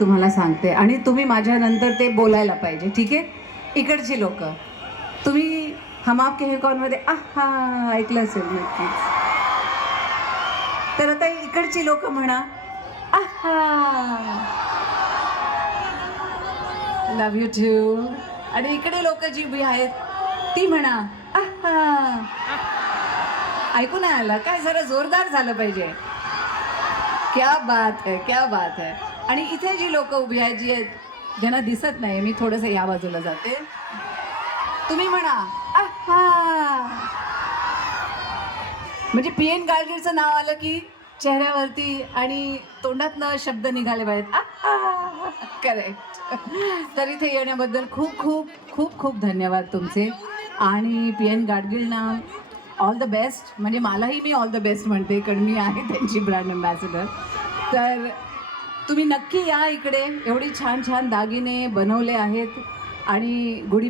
तुम्हाला सांगते आणि तुम्ही माझ्यानंतर ते बोलायला पाहिजे, ठीक आहे? इकडची लोक तुम्ही हम आपके है कौन मध्ये आहा ऐकलं असेल नक्कीच. तर आता इकडची लोक म्हणा आहा. लव यू टू. आणि इकडे लोक जी उभी आहेत ती म्हणा आहा. ऐकू नाही आलं काय? जरा जोरदार झालं पाहिजे. क्या बात है, क्या बात है. आणि इथे जी लोक उभी आहेत जी आहेत ज्यांना दिसत नाही, मी थोडंसं या बाजूला जाते, तुम्ही म्हणा आहा. म्हणजे पी.एन. गाडगीळचं नाव आलं की चेहऱ्यावरती आणि तोंडातनं शब्द निघाले पाहिजेत. आहा. करेक्ट. तर इथे येण्याबद्दल खूप खूप खूप खूप धन्यवाद तुमचे. आणि पी.एन. गाडगीळना ऑल द बेस्ट. म्हणजे मलाही मी ऑल द बेस्ट म्हणते कारण मी आहे त्यांची ब्रँड अँबॅसेडर. तर तुम्ही नक्की या इकडे. एवढी छान छान दागिने बनवले आहेत आणि गुढी